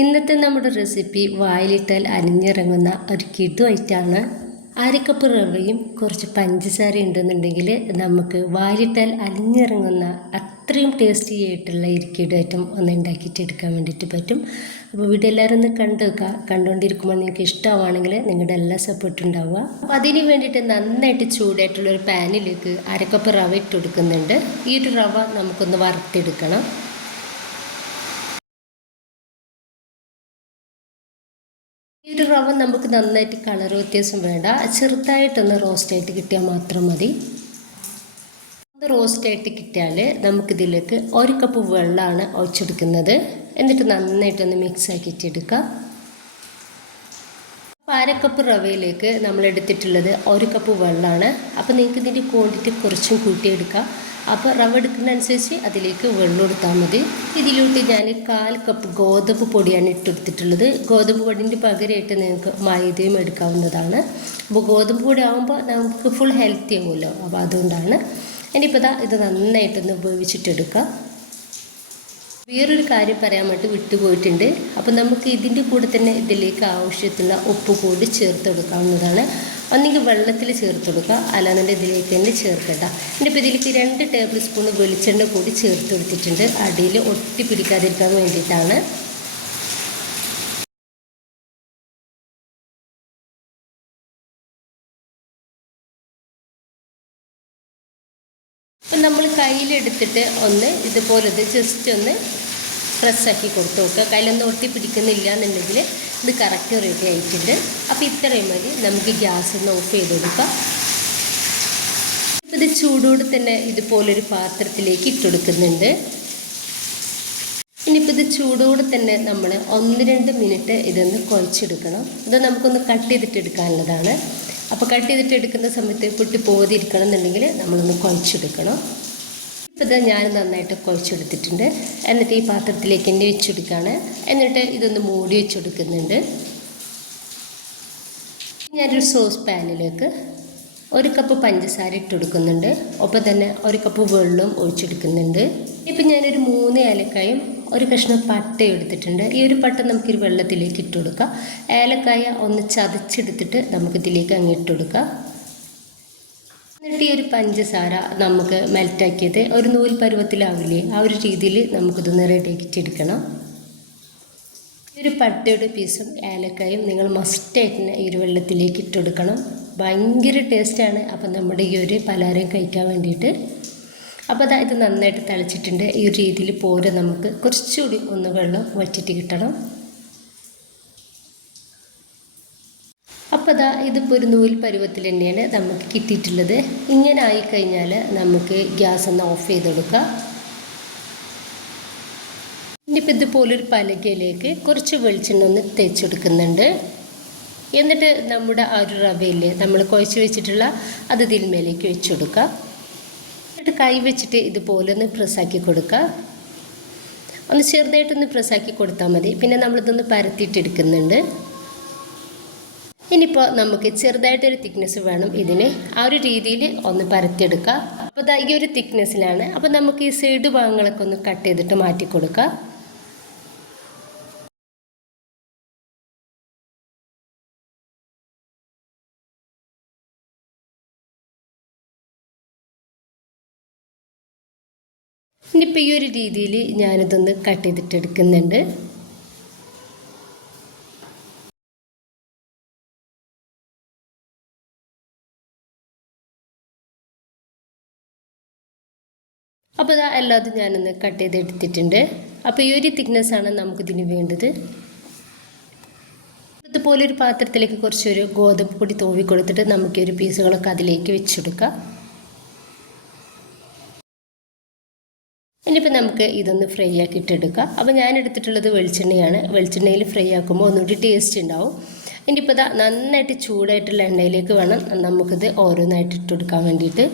ഇന്നത്തെ നമ്മുടെ റെസിപ്പി വായിലിട്ടാൽ അരിഞ്ഞിറങ്ങുന്ന ഒരു കിടു ഐറ്റാണ് അരക്കപ്പ് റവയും കുറച്ച് പഞ്ചസാര ഉണ്ടെന്നുണ്ടെങ്കിൽ നമുക്ക് വായിലിട്ടാൽ അലിഞ്ഞിറങ്ങുന്ന അത്രയും ടേസ്റ്റി ആയിട്ടുള്ള ഇരിക്കിയുടെ ഐറ്റം ഒന്ന് ഉണ്ടാക്കിയിട്ട് എടുക്കാൻ വേണ്ടിയിട്ട് പറ്റും. അപ്പോൾ വീട്ടിൽ എല്ലാവരും ഒന്ന് കണ്ടു വെക്കുക കണ്ടുകൊണ്ടിരിക്കുമ്പോൾ നിങ്ങൾക്ക് ഇഷ്ടമാണെങ്കിൽ നിങ്ങളുടെ എല്ലാ സപ്പോർട്ടും ഉണ്ടാവുക. അപ്പോൾ അതിന് വേണ്ടിയിട്ട് നന്നായിട്ട് ചൂടായിട്ടുള്ള ഒരു പാനിലേക്ക് അരക്കപ്പ് റവ ഇട്ട് കൊടുക്കുന്നുണ്ട്. ഈ ഒരു റവ നമുക്കൊന്ന് വറുത്തെടുക്കണം. ഒരു റവ നമുക്ക് നന്നായിട്ട് കളർ വ്യത്യാസം വേണ്ട. ചെറുതായിട്ടൊന്ന് റോസ്റ്റായിട്ട് കിട്ടിയാൽ മാത്രം മതി. ഒന്ന് റോസ്റ്റായിട്ട് കിട്ടിയാൽ നമുക്കിതിലേക്ക് ഒരു കപ്പ് വെള്ളമാണ് ഒഴിച്ചെടുക്കുന്നത്. എന്നിട്ട് നന്നായിട്ടൊന്ന് മിക്സ് ആക്കിയിട്ട് എടുക്കുക അപ്പോൾ അര കപ്പ് റവയിലേക്ക് നമ്മൾ എടുത്തിട്ടുള്ളത് ഒരു കപ്പ് വെള്ളമാണ്. അപ്പോൾ നിങ്ങൾക്ക് ഇതിന്റെ ക്വാണ്ടിറ്റി കുറച്ചും കൂട്ടിയെടുക്കാം അപ്പോൾ റവ എടുക്കുന്നതനുസരിച്ച് അതിലേക്ക് വെള്ളം എടുത്താൽ മതി. ഇതിലോട്ട് ഞാൻ കാൽ കപ്പ് ഗോതമ്പ് പൊടിയാണ് ഇട്ടെടുത്തിട്ടുള്ളത്. ഗോതമ്പ് പൊടിന്റെ പകരമായിട്ട് നിങ്ങൾക്ക് മൈദയും എടുക്കാവുന്നതാണ്. അപ്പോൾ ഗോതമ്പ് പൊടി ആകുമ്പോൾ നമുക്ക് ഫുൾ ഹെൽത്തി ആവുമല്ലോ. അപ്പോൾ അതുകൊണ്ടാണ്. ഇനിയിപ്പോൾ ഇതാ ഇത് നന്നായിട്ടൊന്ന് ഉപയോഗിച്ചിട്ടെടുക്കുക വേറൊരു കാര്യം പറയാൻ വേണ്ടി വിട്ടുപോയിട്ടുണ്ട്. അപ്പോൾ നമുക്ക് ഇതിന്റെ കൂടെ തന്നെ ഇതിലേക്ക് ആവശ്യത്തിനുള്ള ഉപ്പ് കൂടി ചേർത്ത് കൊടുക്കാവുന്നതാണ്. ഒന്നെങ്കിൽ വെള്ളത്തിൽ ചേർത്ത് കൊടുക്കുക അല്ലാന്നുണ്ടെങ്കിൽ ഇതിലേക്ക് തന്നെ ചേർക്കണ്ട. എന്റെ ഇപ്പോൾ ഇതിലേക്ക് രണ്ട് ടേബിൾ സ്പൂൺ വെളിച്ചെണ്ണ കൂടി ചേർത്ത് കൊടുത്തിട്ടുണ്ട്. അടിയിൽ ഒട്ടി പിടിക്കാതിരിക്കാൻ വേണ്ടിയിട്ടാണ്. നമ്മൾ കയ്യിലെടുത്തിട്ട് ഒന്ന് ഇതുപോലത് ജസ്റ്റ് ഒന്ന് പ്രസ്സാക്കി കൊടുത്തു നോക്കുക. കയ്യിലൊന്നും ഒട്ടി പിടിക്കുന്നില്ല എന്നുണ്ടെങ്കിൽ ഇത് കറക്റ്റ് റെഡി ആയിട്ടുണ്ട്. അപ്പോൾ ഇത്രയും മതി. നമുക്ക് ഗ്യാസ് ഒന്ന് ഓഫ് ചെയ്ത് കൊടുക്കാം. ഇത് ചൂടോട് തന്നെ ഇതുപോലൊരു പാത്രത്തിലേക്ക് ഇട്ടുകൊടുക്കുന്നുണ്ട് ഇനിയിപ്പോൾ ഇത് ചൂടോട് തന്നെ നമ്മൾ ഒന്ന് രണ്ട് മിനിറ്റ് ഇതൊന്ന് കുഴച്ചെടുക്കണം. ഇത് നമുക്കൊന്ന് കട്ട് ചെയ്തിട്ട് എടുക്കാനുള്ളതാണ്. അപ്പോൾ കട്ട് ചെയ്തിട്ട് എടുക്കുന്ന സമയത്ത് പൊട്ടി പോകാതിരിക്കണം എന്നുണ്ടെങ്കിൽ നമ്മളൊന്ന് കുഴച്ചെടുക്കണം. ഇപ്പോൾ ഇത് ഞാൻ നന്നായിട്ട് കുഴച്ചെടുത്തിട്ടുണ്ട്. എന്നിട്ട് ഈ പാത്രത്തിലേക്ക് തന്നെ വെച്ചെടുക്കുകയാണ് എന്നിട്ട് ഇതൊന്ന് മൂടി വെച്ചെടുക്കുന്നുണ്ട്. ഞാനൊരു സോസ് പാനിലേക്ക് ഒരു കപ്പ് പഞ്ചസാര ഇട്ട് കൊടുക്കുന്നുണ്ട്. ഒപ്പം തന്നെ ഒരു കപ്പ് വെള്ളവും ഒഴിച്ചെടുക്കുന്നുണ്ട്. ഇപ്പം ഞാനൊരു മൂന്ന് ഏലക്കായും ഒരു കഷ്ണം പട്ട എടുത്തിട്ടുണ്ട്. ഈ ഒരു പട്ട നമുക്കൊരു വെള്ളത്തിലേക്ക് ഇട്ട് കൊടുക്കാം. ഏലക്കായ ഒന്ന് ചതച്ചെടുത്തിട്ട് നമുക്കിതിലേക്ക് അങ്ങ് ഇട്ട് കൊടുക്കാം. എന്നിട്ട് ഈ ഒരു പഞ്ചസാര നമുക്ക് മെൽറ്റാക്കിയത് ഒരു നൂൽ പരുവത്തിലാവില്ലേ ആ ഒരു രീതിയിൽ നമുക്കിതൊന്ന് റെഡിയാക്കിച്ചെടുക്കണം ഒരു പട്ടയുടെ പീസും ഏലക്കായും നിങ്ങൾ മസ്റ്റായിട്ട് ഈ ഒരു വെള്ളത്തിലേക്ക് ഇട്ടെടുക്കണം ഭയങ്കര ടേസ്റ്റാണ് അപ്പം നമ്മുടെ ഈ ഒരു പലഹാരം കഴിക്കാൻ വേണ്ടിയിട്ട് അപ്പോൾ അതാ ഇത് നന്നായിട്ട് തിളച്ചിട്ടുണ്ട്. ഈ ഒരു രീതിയിൽ പോരെ നമുക്ക്. കുറച്ചുകൂടി ഒന്ന് വെള്ളം വറ്റിട്ട് കിട്ടണം. അപ്പോൾ അതാ ഇതിപ്പോൾ ഒരു നൂൽ പരുവത്തിൽ തന്നെയാണ് നമുക്ക് കിട്ടിയിട്ടുള്ളത്. ഇങ്ങനെ ആയിക്കഴിഞ്ഞാൽ നമുക്ക് ഗ്യാസ് ഒന്ന് ഓഫ് ചെയ്ത് കൊടുക്കാം ഇനിയിപ്പോൾ ഇതുപോലൊരു പലകയിലേക്ക് കുറച്ച് വെളിച്ചെണ്ണ ഒന്ന് തേച്ചെടുക്കുന്നുണ്ട്. എന്നിട്ട് നമ്മുടെ ആ ഒരു റവയില്ലേ നമ്മൾ കുഴച്ച് വെച്ചിട്ടുള്ള അത് ഇതിന്മേലേക്ക് വെച്ചു എന്നിട്ട് കൈ വെച്ചിട്ട് ഇതുപോലെ ഒന്ന് പ്രസ്സാക്കി കൊടുക്കുക ഒന്ന് ചെറുതായിട്ടൊന്ന് പ്രസ്സാക്കി കൊടുത്താൽ മതി. പിന്നെ നമ്മളിതൊന്ന് പരത്തിയിട്ടെടുക്കുന്നുണ്ട് ഇനിയിപ്പോൾ നമുക്ക് ചെറുതായിട്ടൊരു തിക്നെസ് വേണം ഇതിന്. ആ ഒരു രീതിയിൽ ഒന്ന് പരത്തിയെടുക്കുക അപ്പോൾ ഈ ഒരു തിക്നെസ്സിലാണ് അപ്പോൾ നമുക്ക് ഈ സൈഡ് ഭാഗങ്ങളൊക്കെ ഒന്ന് കട്ട് ചെയ്തിട്ട് മാറ്റി കൊടുക്കുക ഇനിയിപ്പോൾ ഈ ഒരു രീതിയിൽ ഞാനിതൊന്ന് കട്ട് ചെയ്തിട്ട് എടുക്കുന്നുണ്ട് അപ്പോൾ ഇതാ എല്ലാതും ഞാനൊന്ന് കട്ട് ചെയ്ത് എടുത്തിട്ടുണ്ട് അപ്പോൾ ഈ ഒരു തിക്നെസ്സാണ് നമുക്കിതിന് വേണ്ടത്. ഇതുപോലെ ഒരു പാത്രത്തിലേക്ക് കുറച്ചൊരു ഗോതമ്പ് പൊടി തോവി കൊടുത്തിട്ട് നമുക്ക് ഒരു പീസുകളൊക്കെ അതിലേക്ക് വെച്ചെടുക്കാം. ഇനിയിപ്പോൾ നമുക്ക് ഇതൊന്ന് ഫ്രൈ ആക്കിയിട്ടെടുക്കാം അപ്പോൾ ഞാൻ എടുത്തിട്ടുള്ളത് വെളിച്ചെണ്ണയാണ്. വെളിച്ചെണ്ണയിൽ ഫ്രൈ ആക്കുമ്പോൾ ഒന്നുകൂടി ടേസ്റ്റ് ഉണ്ടാവും. ഇനിയിപ്പോൾ ഇതാ നന്നായിട്ട് ചൂടായിട്ടുള്ള എണ്ണയിലേക്ക് വേണം നമുക്കിത് ഓരോന്നായിട്ട് ഇട്ടെടുക്കാൻ വേണ്ടിയിട്ട്.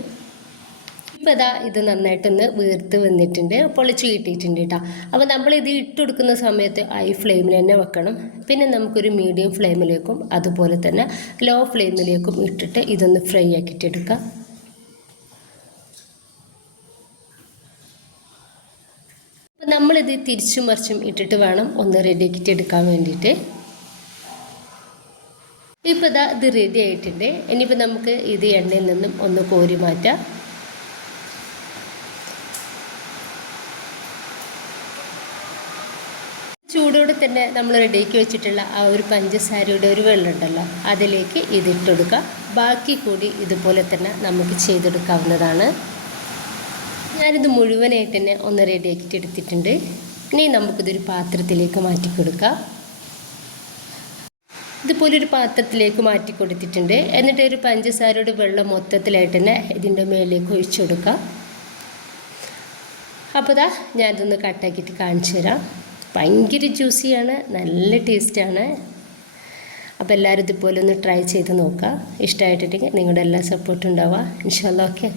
ഇപ്പോൾ ഇതാ ഇത് നന്നായിട്ടൊന്ന് വീർത്ത് വന്നിട്ടുണ്ട്. പൊളിച്ച് കിട്ടിയിട്ടുണ്ട് കേട്ടോ. അപ്പോൾ നമ്മൾ ഇത് ഇട്ട് കൊടുക്കുന്ന സമയത്ത് ഹൈ ഫ്ലെയിമിൽ തന്നെ വെക്കണം. പിന്നെ നമുക്കൊരു മീഡിയം ഫ്ലെയിമിലേക്കും അതുപോലെ തന്നെ ലോ ഫ്ലെയിമിലേക്കും ഇട്ടിട്ട് ഇതൊന്ന് ഫ്രൈ ആക്കിയിട്ടെടുക്കാം. നമ്മളിത് തിരിച്ചും മറിച്ചും ഇട്ടിട്ട് വേണം ഒന്ന് റെഡിയാക്കിയിട്ട് എടുക്കാൻ വേണ്ടിയിട്ട്. ഇപ്പോൾ ഇതാ ഇത് റെഡി ആയിട്ടുണ്ട്. ഇനിയിപ്പോൾ നമുക്ക് ഇത് എണ്ണയിൽ നിന്നും ഒന്ന് കോരി മാറ്റാം. ചൂടോടെ തന്നെ നമ്മൾ റെഡിയാക്കി വെച്ചിട്ടുള്ള ആ ഒരു പഞ്ചസാരയുടെ ഒരു വെള്ളം ഉണ്ടല്ലോ അതിലേക്ക് ഇതിട്ട് കൊടുക്കുക ബാക്കി കൂടി ഇതുപോലെ തന്നെ നമുക്ക് ചെയ്തെടുക്കാവുന്നതാണ്. ഞാനിത് മുഴുവനായിട്ട് തന്നെ ഒന്ന് റെഡിയാക്കിയിട്ട് എടുത്തിട്ടുണ്ട്. ഇനി നമുക്കിതൊരു പാത്രത്തിലേക്ക് മാറ്റി കൊടുക്കാം. ഇതുപോലെ ഒരു പാത്രത്തിലേക്ക് മാറ്റി കൊടുത്തിട്ടുണ്ട്. എന്നിട്ട് ഒരു പഞ്ചസാരയുടെ വെള്ളം മൊത്തത്തിലായിട്ട് തന്നെ ഇതിന്റെ മേലേക്ക് ഒഴിച്ചു കൊടുക്കാം. അപ്പോൾ ദാ ഞാനിതൊന്ന് കട്ടാക്കിയിട്ട് കാണിച്ചു തരാം. ഭയങ്കര ജ്യൂസിയാണ് നല്ല ടേസ്റ്റാണ് അപ്പോൾ എല്ലാവരും ഇതുപോലെ ഒന്ന് ട്രൈ ചെയ്ത് നോക്കുക ഇഷ്ടമായിട്ടുണ്ടെങ്കിൽ നിങ്ങളുടെ എല്ലാ സപ്പോർട്ടും ഉണ്ടാവുക. ഇൻഷാല്ല ഓക്കെ